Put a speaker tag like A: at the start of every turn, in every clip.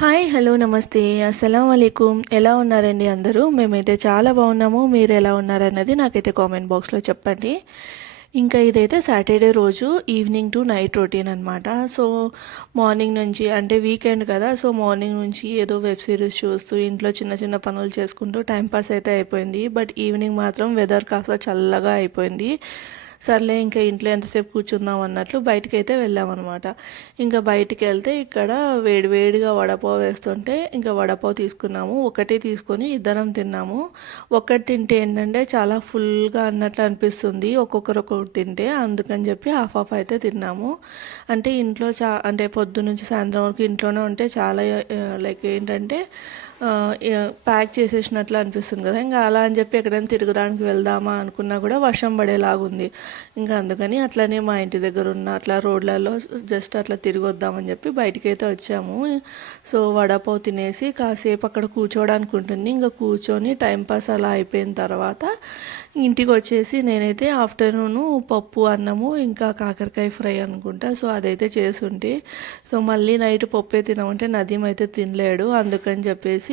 A: Hi hello నమస్తే. అస్సలం అలైకుమ్ ఎలా ఉన్నారండి అందరూ? మేమైతే చాలా బాగున్నాము. మీరు ఎలా ఉన్నారన్నది నాకైతే కామెంట్ బాక్స్లో చెప్పండి. ఇంకా ఇదైతే సాటర్డే రోజు ఈవినింగ్ టు నైట్ రొటీన్ అనమాట సో మార్నింగ్ నుంచి అంటే వీకెండ్ కదా సో మార్నింగ్ నుంచి ఏదో వెబ్ సిరీస్ చూస్తూ ఇంట్లో చిన్న చిన్న పనులు చేసుకుంటూ టైంపాస్ అయితే అయిపోయింది. బట్ ఈవినింగ్ మాత్రం వెదర్ కాస్త చల్లగా అయిపోయింది. సర్లే ఇంకా ఇంట్లో ఎంతసేపు కూర్చుందాం అన్నట్లు బయటికి అయితే వెళ్ళామన్నమాట. ఇంకా బయటికి వెళ్తే ఇక్కడ వేడి వేడిగా వడపావు వేస్తుంటే ఇంకా వడపావు తీసుకున్నాము. ఒకటి తీసుకొని ఇద్దరం తిన్నాము. ఒకటి తింటే ఏంటంటే చాలా ఫుల్గా అన్నట్లు అనిపిస్తుంది. ఒక్కొక్కరు ఒక్కొక్కటి తింటే అందుకని చెప్పి హాఫ్ హాఫ్ అయితే తిన్నాము. అంటే ఇంట్లో చా అంటే పొద్దు నుంచి సాయంత్రం వరకు ఇంట్లోనే ఉంటే చాలా లైక్ ఏంటంటే ప్యాక్ చేసేసినట్లు అనిపిస్తుంది కదా. ఇంకా అలా అని చెప్పి ఎక్కడైనా తిరగడానికి వెళ్దామా అనుకున్నా కూడా వర్షం పడేలాగుంది. ఇంకా అందుకని అట్లనే మా ఇంటి దగ్గర ఉన్న అట్లా రోడ్లలో జస్ట్ అట్లా తిరిగి వద్దామని చెప్పి బయటికైతే అయితే వచ్చాము. సో వడపావు తినేసి కాసేపు అక్కడ కూర్చోవడానికి ఉంటుంది. ఇంకా కూర్చొని టైంపాస్ అలా అయిపోయిన తర్వాత ఇంటికి వచ్చేసి నేనైతే ఆఫ్టర్నూన్ పప్పు అన్నము ఇంకా కాకరకాయ ఫ్రై అనుకుంటా. సో అదైతే చేసుంటే. సో మళ్ళీ నైట్ పప్పే తినమంటే నదీం అయితే తినలేడు. అందుకని చెప్పేసి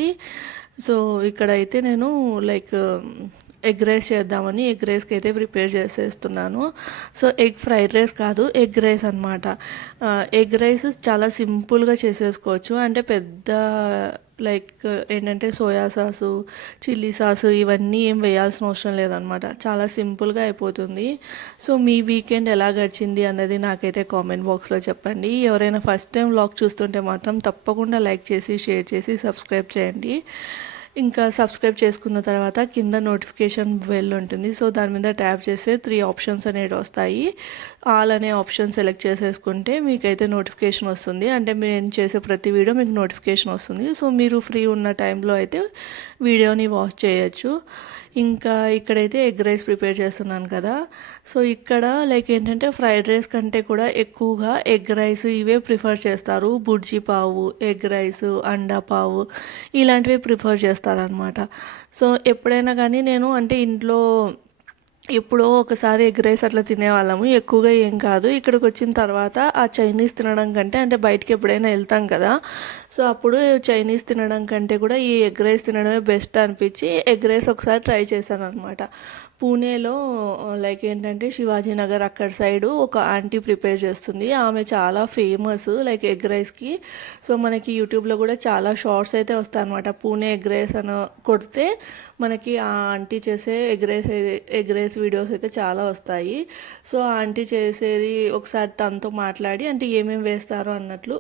A: సో ఇక్కడైతే నేను లైక్ ఎగ్ రైస్ చేద్దామని ఎగ్ రైస్కి అయితే ప్రిపేర్ చేసేస్తున్నాను. సో ఎగ్ ఫ్రైడ్ రైస్ కాదు ఎగ్ రైస్ అనమాట ఎగ్ రైస్ చాలా సింపుల్గా చేసేసుకోవచ్చు. అంటే పెద్ద లైక్ ఏంటంటే సోయా సాసు చిల్లీ సాసు ఇవన్నీ ఏం వేయాల్సిన అవసరం లేదనమాట చాలా సింపుల్గా అయిపోతుంది. సో మీ వీకెండ్ ఎలా గడిచింది అన్నది నాకైతే కామెంట్ బాక్స్లో చెప్పండి. ఎవరైనా ఫస్ట్ టైం వ్లాగ్ చూస్తుంటే మాత్రం తప్పకుండా లైక్ చేసి షేర్ చేసి సబ్స్క్రైబ్ చేయండి. ఇంకా సబ్స్క్రైబ్ చేసుకున్న తర్వాత కింద నోటిఫికేషన్ బెల్ ఉంటుంది. సో దాని మీద ట్యాప్ చేస్తే త్రీ ఆప్షన్స్ అనేవి వస్తాయి. ఆల్ అనే ఆప్షన్ సెలెక్ట్ చేసేసుకుంటే మీకైతే నోటిఫికేషన్ వస్తుంది. అంటే నేను చేసే ప్రతి వీడియో మీకు నోటిఫికేషన్ వస్తుంది. సో మీరు ఫ్రీ ఉన్న టైంలో అయితే వీడియోని వాచ్ చేయొచ్చు. ఇంకా ఇక్కడైతే ఎగ్ రైస్ ప్రిపేర్ చేస్తున్నాను కదా. సో ఇక్కడ లైక్ ఏంటంటే ఫ్రైడ్ రైస్ కంటే కూడా ఎక్కువగా ఎగ్ రైస్ ఇవే ప్రిఫర్ చేస్తారు. బుడ్జి పావు ఎగ్ రైస్ అండా పావు ఇలాంటివి ప్రిఫర్ చేస్తారు. చేస్తారనమాట సో ఎప్పుడైనా కానీ నేను అంటే ఇంట్లో ఎప్పుడో ఒకసారి ఎగ్ రైస్ అట్లా తినేవాళ్ళము. ఎక్కువగా ఏం కాదు. ఇక్కడికి వచ్చిన తర్వాత ఆ చైనీస్ తినడం కంటే అంటే బయటికి ఎప్పుడైనా వెళ్తాం కదా. సో అప్పుడు చైనీస్ తినడం కంటే కూడా ఈ ఎగ్ రైస్ తినడమే బెస్ట్ అనిపించి ఎగ్ రైస్ ఒకసారి ట్రై చేశాను అనమాట పూణేలో లైక్ ఏంటంటే శివాజీనగర్ అక్కడ సైడు ఒక ఆంటీ ప్రిపేర్ చేస్తుంది. ఆమె చాలా ఫేమస్ లైక్ ఎగ్ రైస్కి సో మనకి యూట్యూబ్లో కూడా చాలా షార్ట్స్ అయితే వస్తాయి అనమాట పూణే ఎగ్ రైస్ అని కొడితే మనకి ఆ ఆంటీ చేసే egg rice egg rice videos అయితే చాలా వస్తాయి. సో ఆ ఆంటీ చేసేది ఒకసారి తనతో మాట్లాడి అంటే ఏమేమి వేస్తారు అన్నట్లు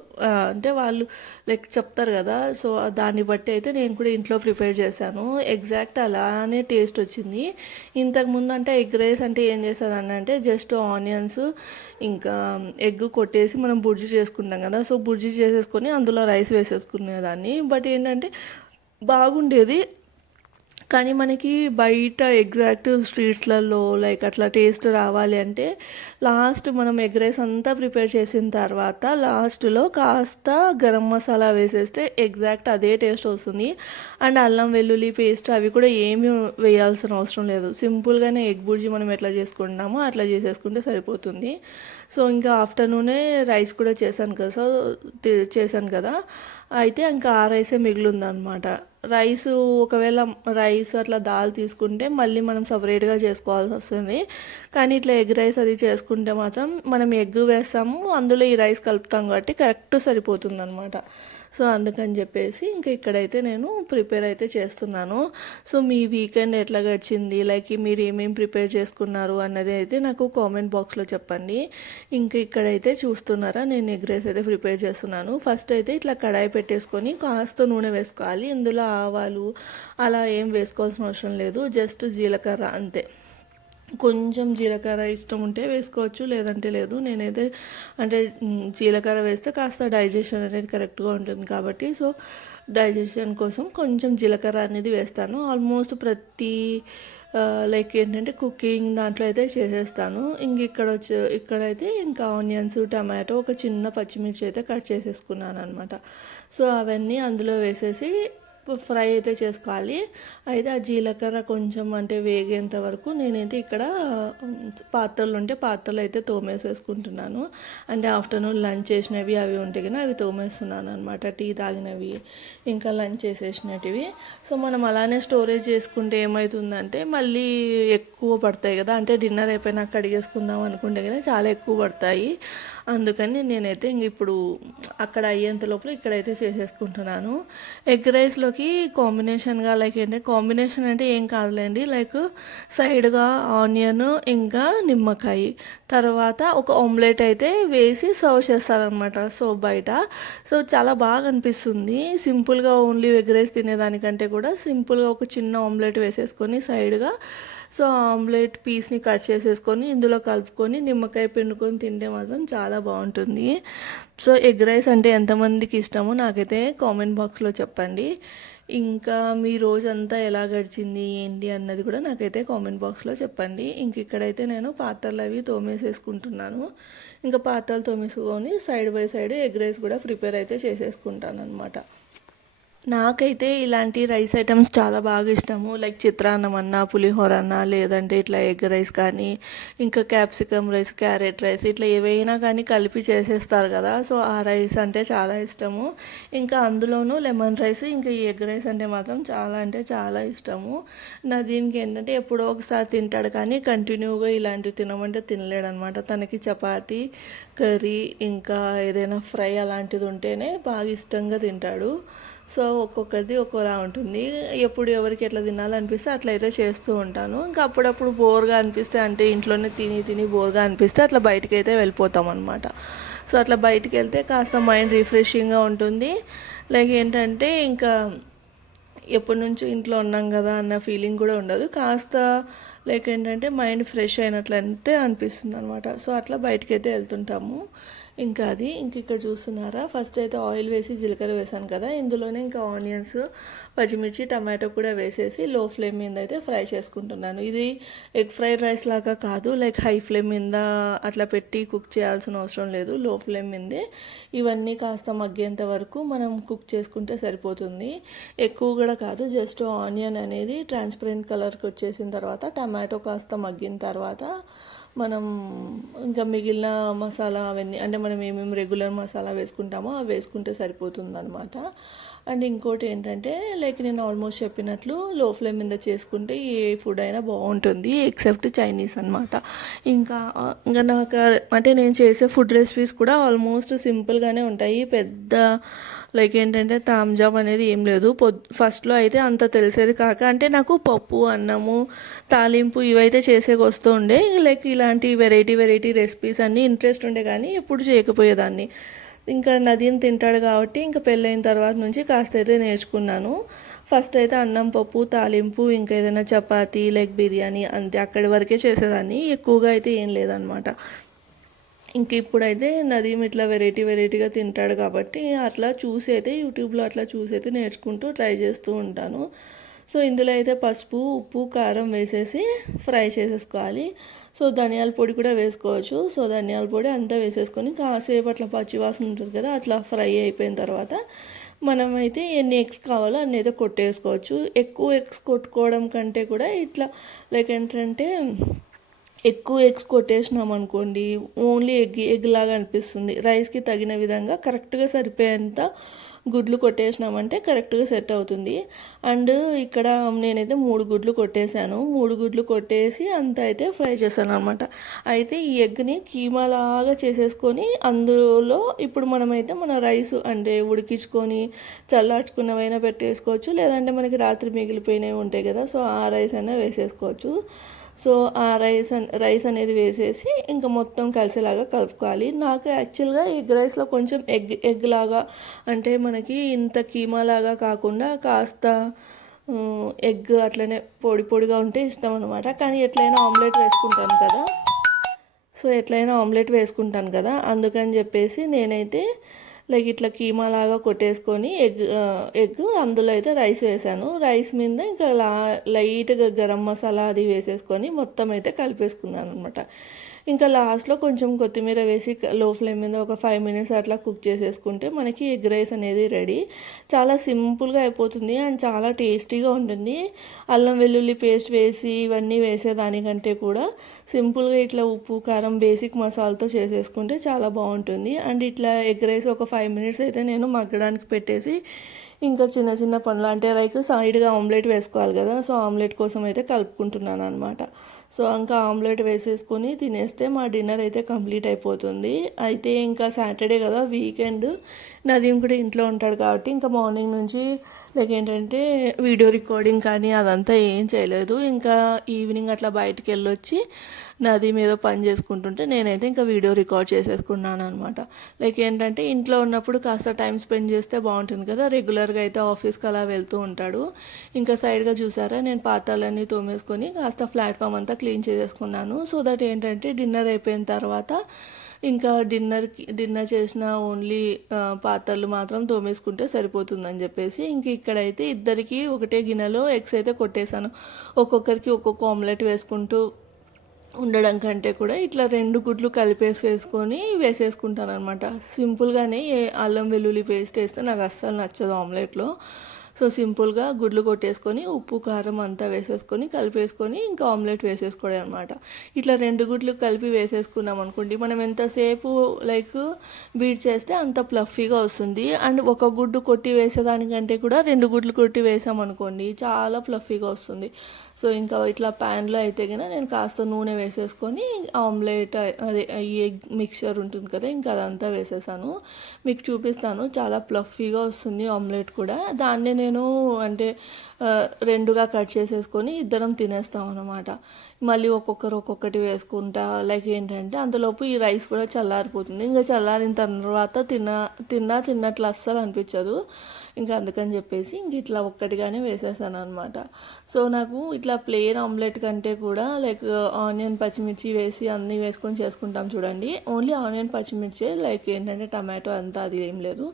A: అంటే వాళ్ళు లైక్ చెప్తారు కదా. సో దాన్ని బట్టి అయితే నేను కూడా ఇంట్లో ప్రిపేర్ చేశాను. ఎగ్జాక్ట్ అలానే టేస్ట్ వచ్చింది. ఇంతకుముందు అంటే ఎగ్ రైస్ అంటే ఏం చేస్తుందని అంటే జస్ట్ ఆనియన్స్ ఇంకా ఎగ్ కొట్టేసి మనం బుర్జీ చేసుకుంటాం కదా. సో బుర్జీ చేసేసుకొని అందులో రైస్ వేసేసుకునేదాన్ని. బట్ ఏంటంటే బాగుండేది. కానీ మనకి బయట ఎగ్జాక్ట్ స్ట్రీట్స్లలో లైక్ అట్లా టేస్ట్ రావాలి అంటే లాస్ట్ మనం ఎగ్ రైస్ అంతా ప్రిపేర్ చేసిన తర్వాత లాస్ట్లో కాస్త గరం మసాలా వేసేస్తే ఎగ్జాక్ట్ అదే టేస్ట్ వస్తుంది. అండ్ అల్లం వెల్లుల్లి పేస్ట్ అవి కూడా ఏమి వేయాల్సిన అవసరం లేదు. సింపుల్గానే ఎగ్ బుర్జీ మనం ఎట్లా చేసుకుంటున్నామో అట్లా చేసేసుకుంటే సరిపోతుంది. సో ఇంకా ఆఫ్టర్నూనే రైస్ కూడా చేశాను కదా సో చేశాను కదా. అయితే ఇంకా ఆ రైసే మిగిలిందనమాట. రైస్ ఒకవేళ రైస్ అట్లా దాల్ తీసుకుంటే మళ్ళీ మనం సపరేట్గా చేసుకోవాల్సి వస్తుంది. కానీ ఇట్లా ఎగ్ రైస్ అది చేసుకుంటే మాత్రం మనం ఎగ్ వేస్తాము అందులో ఈ రైస్ కలుపుతాం కాబట్టి కరెక్ట్ సరిపోతుంది అనమాట సో అందుకని చెప్పేసి ఇంకా ఇక్కడైతే నేను ప్రిపేర్ అయితే చేస్తున్నాను. సో మీ వీకెండ్ ఎట్లా గడిచింది? లైక్ మీరు ఏమేమి ప్రిపేర్ చేసుకున్నారు అన్నది అయితే నాకు కామెంట్ బాక్స్లో చెప్పండి. ఇంకా ఇక్కడైతే చూస్తున్నారా నేను ఎగ్ రైస్ అయితే ప్రిపేర్ చేస్తున్నాను. ఫస్ట్ అయితే ఇట్లా కడాయి పెట్టేసుకొని కాస్త నూనె వేసుకోవాలి. ఇందులో ఆవాలు అలా ఏం వేసుకోవాల్సిన అవసరం లేదు. జస్ట్ జీలకర్ర అంతే. కొంచెం జీలకర్ర ఇష్టం ఉంటే వేసుకోవచ్చు లేదంటే లేదు. నేనైతే అంటే జీలకర్ర వేస్తే కాస్త డైజెషన్ అనేది కరెక్ట్గా ఉంటుంది కాబట్టి సో డైజెషన్ కోసం కొంచెం జీలకర్ర అనేది వేస్తాను. ఆల్మోస్ట్ ప్రతి లైక్ ఏంటంటే కుకింగ్ దాంట్లో అయితే చేసేస్తాను. ఇంక ఇక్కడ వచ్చి ఇక్కడైతే ఇంకా ఆనియన్స్ టమాటో ఒక చిన్న పచ్చిమిర్చి అయితే కట్ చేసేసుకున్నాను అనమాట సో అవన్నీ అందులో వేసేసి ఫ్రై అయితే చేసుకోవాలి. అయితే ఆ జీలకర్ర కొంచెం అంటే వేగేంత వరకు నేనైతే ఇక్కడ పాత్రలు ఉంటే పాత్రలు అయితే తోమేసేసుకుంటున్నాను. అంటే ఆఫ్టర్నూన్ లంచ్ చేసినవి అవి ఉంటే కానీ అవి తోమేస్తున్నాను అనమాట టీ తాగినవి ఇంకా లంచ్ చేసేసినటివి. సో మనం అలానే స్టోరేజ్ చేసుకుంటే ఏమవుతుందంటే మళ్ళీ ఎక్కువ పడతాయి కదా. అంటే డిన్నర్ అయిపోయినాక కడిగేసుకుందాం అనుకుంటే కానీ చాలా ఎక్కువ పడతాయి. అందుకని నేనైతే ఇంక ఇప్పుడు అక్కడ అయ్యేంత లోపల ఇక్కడైతే చేసేసుకుంటున్నాను. ఎగ్ రైస్లో రైస్లోకి కాంబినేషన్గా లైక్ ఏంటంటే కాంబినేషన్ అంటే ఏం కాదులేండి. లైక్ సైడ్గా ఆనియన్ ఇంకా నిమ్మకాయ. తర్వాత ఒక ఆమ్లెట్ అయితే వేసి సర్వ్ చేస్తారనమాట సో బయట. సో చాలా బాగా అనిపిస్తుంది. సింపుల్గా ఓన్లీ ఎగ్ రైస్ తినేదానికంటే కూడా సింపుల్గా ఒక చిన్న ఆమ్లెట్ వేసేసుకొని సైడ్గా సో ఆమ్లెట్ పీస్ని కట్ చేసేసుకొని ఇందులో కలుపుకొని నిమ్మకాయ పిండుకొని తింటే మాత్రం చాలా బాగుంటుంది. సో ఎగ్ రైస్ అంటే ఎంతమందికి ఇష్టమో నాకైతే కామెంట్ బాక్స్లో చెప్పండి. ఇంకా మీ రోజంతా ఎలా గడిచింది ఏంటి అన్నది కూడా నాకైతే కామెంట్ బాక్స్లో చెప్పండి. ఇంక ఇక్కడైతే నేను పాత్రలు అవి తోమేసేసుకుంటున్నాను. ఇంకా పాత్రలు తోమేసుకొని side by side egg rice కూడా ప్రిపేర్ అయితే చేసేసుకుంటాను అనమాట నాకైతే ఇలాంటి రైస్ ఐటమ్స్ చాలా బాగా ఇష్టము. లైక్ చిత్రాన్నం అన్న పులిహోర అన్న లేదంటే ఇట్లా ఎగ్ రైస్ కానీ ఇంకా క్యాప్సికమ్ రైస్ క్యారెట్ రైస్ ఇట్లా ఏవైనా కానీ కలిపి చేసేస్తారు కదా. సో ఆ రైస్ అంటే చాలా ఇష్టము. ఇంకా అందులోనూ లెమన్ రైస్ ఇంకా ఈ ఎగ్ రైస్ అంటే మాత్రం చాలా అంటే చాలా ఇష్టము. నా దీనికి ఏంటంటే ఎప్పుడో ఒకసారి తింటాడు కానీ కంటిన్యూగా ఇలాంటివి తినమంటే తినలేడు అనమాట తనకి చపాతి కర్రీ ఇంకా ఏదైనా ఫ్రై అలాంటిది ఉంటేనే బాగా ఇష్టంగా తింటాడు. సో ఒక్కొక్కరిది ఒక్కోలా ఉంటుంది. ఎప్పుడు ఎవరికి ఎట్లా తినాలనిపిస్తే అట్లయితే చేస్తూ ఉంటాను. ఇంకా అప్పుడప్పుడు బోర్గా అనిపిస్తే అంటే ఇంట్లోనే తిని తిని బోర్గా అనిపిస్తే అట్లా బయటికి అయితే వెళ్ళిపోతాం అనమాట సో అట్లా బయటికి వెళ్తే కాస్త మైండ్ రిఫ్రెషింగ్గా ఉంటుంది. లైక్ ఏంటంటే ఇంకా ఎప్పటి నుంచో ఇంట్లో ఉన్నాం కదా అన్న ఫీలింగ్ కూడా ఉండదు. కాస్త లైక్ ఏంటంటే మైండ్ ఫ్రెష్ అయినట్లంటే అనిపిస్తుంది అనమాట సో అట్లా బయటకైతే అయితే వెళ్తుంటాము. ఇంకా అది ఇంక ఇక్కడ చూస్తున్నారా? ఫస్ట్ అయితే ఆయిల్ వేసి జీలకర్ర వేసాను కదా ఇందులోనే ఇంకా ఆనియన్స్ పచ్చిమిర్చి టమాటో కూడా వేసేసి లో ఫ్లేమ్ మీద అయితే ఫ్రై చేసుకుంటున్నాను. ఇది ఎగ్ ఫ్రైడ్ రైస్ లాగా కాదు లైక్ హై ఫ్లేమ్ మీద అట్లా పెట్టి కుక్ చేయాల్సిన అవసరం లేదు లో ఫ్లేమ్ మీదే. ఇవన్నీ కాస్త మగ్గేంత వరకు మనం కుక్ చేసుకుంటే సరిపోతుంది. ఎక్కువ కూడా కాదు జస్ట్ ఆనియన్ అనేది ట్రాన్స్పరెంట్ కలర్కి వచ్చేసిన తర్వాత టమాటో కాస్త మగ్గిన తర్వాత మనం ఇంకా మిగిలిన మసాలా అవన్నీ అంటే మనం ఏమేమి రెగ్యులర్ మసాలా వేసుకుంటామో అవి వేసుకుంటే సరిపోతుంది అనమాట అండ్ ఇంకోటి ఏంటంటే లైక్ నేను ఆల్మోస్ట్ చెప్పినట్లు లో ఫ్లేమ్ మీద చేసుకుంటే ఏ ఫుడ్ అయినా బాగుంటుంది ఎక్సెప్ట్ చైనీస్ అనమాట ఇంకా ఇంకా నాకు అంటే నేను చేసే ఫుడ్ రెసిపీస్ కూడా ఆల్మోస్ట్ సింపుల్గానే ఉంటాయి. పెద్ద లైక్ ఏంటంటే తాంజామ్ అనేది ఏం లేదు. పొద్ ఫస్ట్లో అయితే అంత తెలిసేది కాక అంటే నాకు పప్పు అన్నము తాలింపు ఇవైతే చేసేకి వస్తూ ఉండే. లైక్ ఇలాంటి వెరైటీ వెరైటీ రెసిపీస్ అన్నీ ఇంట్రెస్ట్ ఉండే కానీ ఎప్పుడు చేయకపోయేదాన్ని. ఇంకా నదీం తింటాడు కాబట్టి ఇంకా పెళ్ళైన తర్వాత నుంచి కాస్త అయితే నేర్చుకున్నాను. ఫస్ట్ అయితే అన్నం పప్పు తాలింపు ఇంకా ఏదైనా చపాతీ లెగ్ బిర్యానీ అంతే. అక్కడి వరకే చేసేదాన్ని. ఎక్కువగా అయితే ఏం లేదనమాట ఇంక ఇప్పుడైతే నదీం ఇట్లా వెరైటీ వెరైటీగా తింటాడు కాబట్టి అట్లా చూసి అయితే యూట్యూబ్లో అట్లా చూసి అయితే నేర్చుకుంటూ ట్రై చేస్తూ ఉంటాను. సో ఇందులో అయితే పసుపు ఉప్పు కారం వేసేసి ఫ్రై చేసేసుకోవాలి. సో ధనియాల పొడి కూడా వేసుకోవచ్చు. సో ధనియాల పొడి అంతా వేసేసుకొని కాసేపు అట్లా పచ్చివాసన ఉంటుంది కదా అట్లా ఫ్రై అయిపోయిన తర్వాత మనమైతే ఎన్ని ఎగ్స్ కావాలో అన్ని అయితే కొట్టేసుకోవచ్చు. ఎక్కువ ఎగ్స్ కొట్టుకోవడం కంటే కూడా ఇట్లా లైక్ ఏంటంటే ఎక్కువ ఎగ్స్ కొట్టేసినాం అనుకోండి ఓన్లీ ఎగ్ ఎగ్ లాగా అనిపిస్తుంది. రైస్కి తగిన విధంగా కరెక్ట్గా సరిపోయేంత గుడ్లు కొట్టేసినామంటే కరెక్ట్గా సెట్ అవుతుంది. అండ్ ఇక్కడ నేనైతే మూడు గుడ్లు కొట్టేశాను. మూడు గుడ్లు కొట్టేసి అంత అయితే ఫ్రై చేశాను అనమాట అయితే ఈ ఎగ్ని కీమా లాగా చేసేసుకొని అందులో ఇప్పుడు మనమైతే మన రైస్ అంటే ఉడికించుకొని చల్లార్చుకున్నవైనా పెట్టేసుకోవచ్చు. లేదంటే మనకి రాత్రి మిగిలిపోయినవి ఉంటాయి కదా సో ఆ రైస్ అయినా వేసేసుకోవచ్చు. సో ఆ రైస్ రైస్ అనేది వేసేసి ఇంకా మొత్తం కలిసేలాగా కలుపుకోవాలి. నాకు యాక్చువల్గా ఎగ్ రైస్లో కొంచెం ఎగ్ ఎగ్ లాగా అంటే మనకి ఇంత కీమా లాగా కాకుండా కాస్త ఎగ్ అట్లనే పొడి పొడిగా ఉంటే ఇష్టం అనమాట కానీ ఎట్లయినా ఆమ్లెట్ వేసుకుంటాను కదా. సో ఎట్లయినా ఆమ్లెట్ వేసుకుంటాను కదా. అందుకని చెప్పేసి నేనైతే లైక్ ఇట్లా కీమా లాగా కొట్టేసుకొని ఎగ్ ఎగ్ అందులో అయితే రైస్ వేసాను. రైస్ మీద ఇంకా లా లైట్గా గరం మసాలా అది వేసేసుకొని మొత్తం అయితే కలిపేసుకున్నాను అనమాట ఇంకా లాస్ట్లో కొంచెం కొత్తిమీర వేసి లో ఫ్లేమ్ మీద ఒక ఫైవ్ మినిట్స్ అట్లా కుక్ చేసేసుకుంటే మనకి ఎగ్ రైస్ అనేది రెడీ. చాలా సింపుల్గా అయిపోతుంది అండ్ చాలా టేస్టీగా ఉంటుంది. అల్లం వెల్లుల్లి పేస్ట్ వేసి ఇవన్నీ వేసేదానికంటే కూడా సింపుల్గా ఇట్లా ఉప్పు కారం బేసిక్ మసాలాతో చేసేసుకుంటే చాలా బాగుంటుంది. అండ్ ఇట్లా ఎగ్ రైస్ ఒక ఫైవ్ మినిట్స్ అయితే నేను మగ్గడానికి పెట్టేసి ఇంకా చిన్న చిన్న పనులు అంటే లైక్ సైడ్గా ఆమ్లెట్ వేసుకోవాలి కదా సో ఆమ్లెట్ కోసం అయితే కలుపుకుంటున్నాను అనమాట సో ఇంకా ఆమ్లెట్ వేసేసుకొని తినేస్తే మా డిన్నర్ అయితే కంప్లీట్ అయిపోతుంది. అయితే ఇంకా సాటర్డే కదా వీకెండ్ నదీం కూడా ఇంట్లో ఉంటాడు కాబట్టి ఇంకా మార్నింగ్ నుంచి లైక్ ఏంటంటే వీడియో రికార్డింగ్ కానీ అదంతా ఏం చేయలేదు. ఇంకా ఈవినింగ్ అట్లా బయటికి వెళ్ళొచ్చి నది మీద పని చేసుకుంటుంటే నేనైతే ఇంకా వీడియో రికార్డ్ చేసేసుకున్నాను అనమాట లైక్ ఏంటంటే ఇంట్లో ఉన్నప్పుడు కాస్త టైం స్పెండ్ చేస్తే బాగుంటుంది కదా. రెగ్యులర్గా అయితే ఆఫీస్కి అలా వెళ్తూ ఉంటాడు. ఇంకా సైడ్గా చూసారా నేను పాత్రలన్నీ తోమేసుకొని కాస్త ప్లాట్ఫామ్ అంతా క్లీన్ చేసేసుకున్నాను. సో దట్ ఏంటంటే డిన్నర్ అయిపోయిన తర్వాత ఇంకా డిన్నర్కి డిన్నర్ చేసిన ఓన్లీ పాత్రలు మాత్రం తోమేసుకుంటే సరిపోతుందని చెప్పేసి ఇంక ఇక్కడైతే ఇద్దరికి ఒకటే గిన్నెలో ఎగ్స్ అయితే కొట్టేశాను. ఒక్కొక్కరికి ఒక్కొక్క ఆమ్లెట్ వేసుకుంటూ ఉండడం కంటే కూడా ఇట్లా రెండు గుడ్లు కలిపేసి వేసుకొని వేసేసుకుంటాను అనమాట సింపుల్గానే అల్లం వెల్లుల్లి పేస్ట్ వేస్తే నాకు అస్సలు నచ్చదు ఆమ్లెట్లో. సో సింపుల్గా గుడ్లు కొట్టేసుకొని ఉప్పు కారం అంతా వేసేసుకొని కలిపేసుకొని ఇంకా ఆమ్లెట్ వేసేసుకోవడం అనమాట ఇట్లా రెండు గుడ్లు కలిపి వేసేసుకున్నాం అనుకోండి మనం ఎంతసేపు లైక్ బీట్ చేస్తే అంత ప్లఫీగా వస్తుంది. అండ్ ఒక గుడ్డు కొట్టి వేసేదానికంటే కూడా రెండు గుడ్లు కొట్టి వేసామనుకోండి చాలా ఫ్లఫీగా వస్తుంది. సో ఇంకా ఇట్లా ప్యాన్లో అయితే కనుక నేను కాస్త నూనె వేసేసుకొని ఆమ్లెట్ అదే ఈ ఎగ్ మిక్చర్ ఉంటుంది కదా ఇంకా అదంతా వేసేసాను. మీకు చూపిస్తాను చాలా ప్లఫీగా వస్తుంది ఆమ్లెట్ కూడా. దాన్నే నేను అంటే రెండుగా కట్ చేసేసుకొని ఇద్దరం తినేస్తాం అనమాట మళ్ళీ ఒక్కొక్కరు ఒక్కొక్కటి వేసుకుంటా లైక్ ఏంటంటే అంతలోపు ఈ రైస్ కూడా చల్లారిపోతుంది. ఇంకా చల్లారిన తర్వాత తిన్న తిన్నా తిన్నట్లు అస్సలు అనిపించదు. ఇంకా అందుకని చెప్పేసి ఇంక ఇట్లా ఒక్కటిగానే వేసేసాను అనమాట సో నాకు ఇట్లా ప్లెయిన్ ఆమ్లెట్ కంటే కూడా లైక్ ఆనియన్ పచ్చిమిర్చి వేసి అన్నీ వేసుకొని చేసుకుంటాం చూడండి. ఓన్లీ ఆనియన్ పచ్చిమిర్చి లైక్ ఏంటంటే టమాటో అంతా అది ఏం లేదు.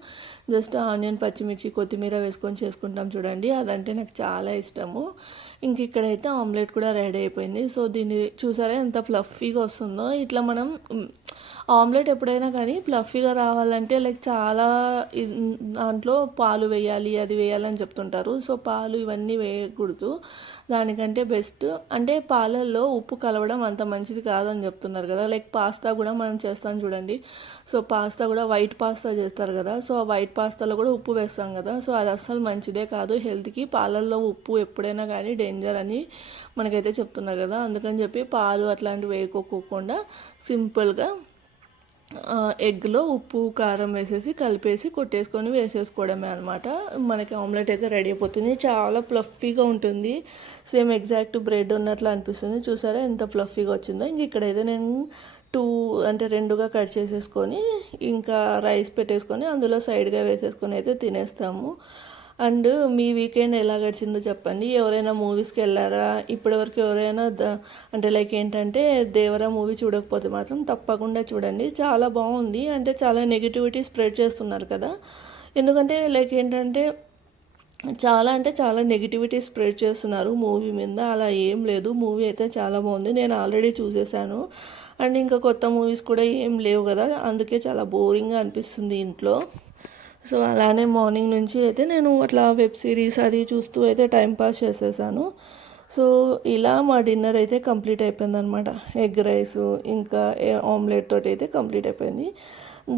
A: జస్ట్ ఆనియన్ పచ్చిమిర్చి కొత్తిమీర వేసుకొని చేసుకుంటాం చూడండి. అదంటే నాకు నాకు చాలా ఇష్టము. ఇంక ఇక్కడైతే ఆమ్లెట్ కూడా రెడీ అయిపోయింది. సో దీన్ని చూసారా ఎంత ఫ్లఫీగా వస్తుందో. ఇట్లా మనం ఆమ్లెట్ ఎప్పుడైనా కానీ ఫ్లఫీగా రావాలంటే లైక్ చాలా దాంట్లో పాలు వేయాలి అది వేయాలని చెప్తుంటారు. సో పాలు ఇవన్నీ వేయకూడదు. దానికంటే బెస్ట్. అంటే పాలల్లో ఉప్పు కలవడం అంత మంచిది కాదని చెప్తున్నారు కదా. లైక్ పాస్తా కూడా మనం చేస్తాం చూడండి. సో పాస్తా కూడా వైట్ పాస్తా చేస్తారు కదా. సో ఆ వైట్ పాస్తాలో కూడా ఉప్పు వేస్తాం కదా. సో అది అస్సలు మంచిదే కాదు. హెల్త్కి పాలల్లో ఉప్పు ఎప్పుడైనా కానీ డేంజర్ అని మనకైతే చెప్తున్నారు కదా. అందుకని చెప్పి పాలు అట్లాంటివి వేయకోకుండా సింపుల్గా ఎగ్లో ఉప్పు కారం వేసేసి కలిపేసి కొట్టేసుకొని వేసేసుకోవడమే అనమాట మనకి ఆమ్లెట్ అయితే రెడీ అయిపోతుంది. చాలా ప్లఫీగా ఉంటుంది. సేమ్ ఎగ్జాక్ట్ బ్రెడ్ ఉన్నట్లు అనిపిస్తుంది. చూసారా ఎంత ప్లఫీగా వచ్చిందో. ఇంక ఇక్కడైతే నేను టూ అంటే రెండుగా కట్ చేసేసుకొని ఇంకా రైస్ పెట్టేసుకొని అందులో సైడ్గా వేసేసుకొని అయితే తినేస్తాము. అండ్ మీ వీకెండ్ ఎలా గడిచిందో చెప్పండి. ఎవరైనా మూవీస్కి వెళ్ళారా? ఇప్పటివరకు ఎవరైనా ద అంటే లైక్ ఏంటంటే దేవరా మూవీ చూడకపోతే మాత్రం తప్పకుండా చూడండి. చాలా బాగుంది. అంటే చాలా నెగిటివిటీ స్ప్రెడ్ చేస్తున్నారు కదా. ఎందుకంటే లైక్ ఏంటంటే చాలా అంటే చాలా నెగిటివిటీ స్ప్రెడ్ చేస్తున్నారు మూవీ మీద. అలా ఏం లేదు. మూవీ అయితే చాలా బాగుంది. నేను ఆల్రెడీ చూసేసాను అండ్ ఇంకా కొత్త మూవీస్ కూడా ఏం లేవు కదా. అందుకే చాలా బోరింగ్గా అనిపిస్తుంది ఇంట్లో. సో అలానే మార్నింగ్ నుంచి అయితే నేను అట్లా వెబ్ సిరీస్ అది చూస్తూ అయితే టైం పాస్ చేసేసాను. సో ఇలా మా డిన్నర్ అయితే కంప్లీట్ అయిపోయిందనమాట. ఎగ్ రైస్ ఇంకా ఆమ్లెట్ తోటి అయితే కంప్లీట్ అయిపోయింది.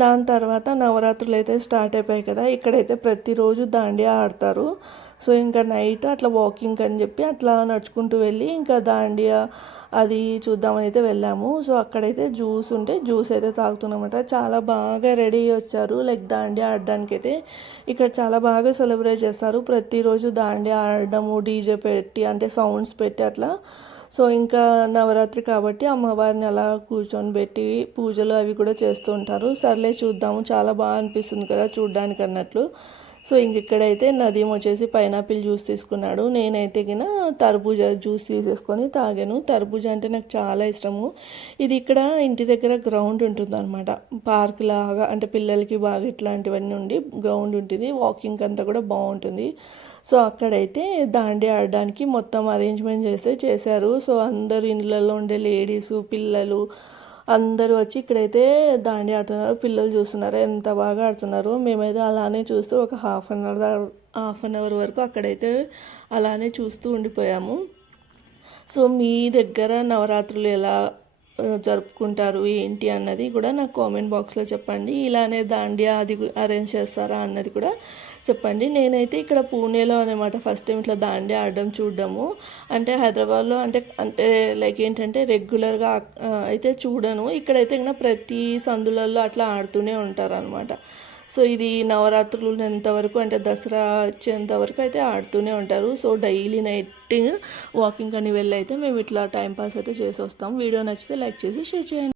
A: దాని తర్వాత నవరాత్రులు అయితే స్టార్ట్ అయిపోయాయి కదా ఇక్కడైతే ప్రతిరోజు దాండియా ఆడతారు. సో ఇంకా నైట్ అట్లా వాకింగ్ అని చెప్పి అట్లా నడుచుకుంటూ వెళ్ళి ఇంకా దాండియా అది చూద్దామని అయితే వెళ్ళాము. సో అక్కడైతే జ్యూస్ ఉంటే జ్యూస్ అయితే తాగుతున్నామట చాలా బాగా రెడీ వచ్చారు. లైక్ దాండియా ఆడడానికి అయితే ఇక్కడ చాలా బాగా సెలబ్రేట్ చేస్తారు. ప్రతిరోజు దాండియా ఆడడము డీజే పెట్టి అంటే సౌండ్స్ పెట్టి అట్లా. సో ఇంకా నవరాత్రి కాబట్టి అమ్మవారిని అలా కూర్చొని పెట్టి పూజలు అవి కూడా చేస్తూ ఉంటారు. సర్లే చూద్దాము. చాలా బాగా అనిపిస్తుంది కదా చూడ్డానికి అన్నట్లు సో ఇంక ఇక్కడైతే నదీం వచ్చేసి పైనాపిల్ జ్యూస్ తీసుకున్నాడు. నేనైతే గిన తర్బూజా జ్యూస్ తీసేసుకొని తాగాను. తర్బూజా అంటే నాకు చాలా ఇష్టము. ఇది ఇక్కడ ఇంటి దగ్గర గ్రౌండ్ ఉంటుంది అనమాట పార్క్ లాగా అంటే పిల్లలకి బాగా ఇట్లాంటివన్నీ ఉండి గ్రౌండ్ ఉంటుంది. వాకింగ్ అంతా కూడా బాగుంటుంది. సో అక్కడైతే దాండి ఆడడానికి మొత్తం అరేంజ్మెంట్ చేస్తే చేశారు. సో అందరు ఇండ్లలో ఉండే లేడీస్ పిల్లలు అందరూ వచ్చి ఇక్కడైతే దాండి ఆడుతున్నారు పిల్లలు చూస్తున్నారు ఎంత బాగా ఆడుతున్నారు. మేమైతే అలానే చూస్తూ ఒక half an hour half an hour వరకు అక్కడైతే అలానే చూస్తూ ఉండిపోయాము. సో మీ దగ్గర నవరాత్రులు ఎలా జరుపుకుంటారు ఏంటి అన్నది కూడా నాకు కామెంట్ బాక్స్లో చెప్పండి. ఇలానే దాండియా అది అరేంజ్ చేస్తారా అన్నది కూడా చెప్పండి. నేనైతే ఇక్కడ పూణేలో అనమాట ఫస్ట్ టైం ఇట్లా దాండియా ఆడడం చూడడము. అంటే హైదరాబాద్లో అంటే అంటే లైక్ ఏంటంటే రెగ్యులర్గా అయితే చూడను. ఇక్కడైతే ఇంకా ప్రతి సందులలో అట్లా ఆడుతూనే ఉంటారు అనమాట సో ఇది నవరాత్రులు ఎంతవరకు అంటే దసరా వచ్చేంత వరకు అయితే ఆడుతూనే ఉంటారు. సో డైలీ నైట్ వాకింగ్ అని వెళ్ళి అయితే మేము ఇట్లా టైంపాస్ అయితే చేసి వస్తాం. వీడియో నచ్చితే లైక్ చేసి షేర్ చేయండి.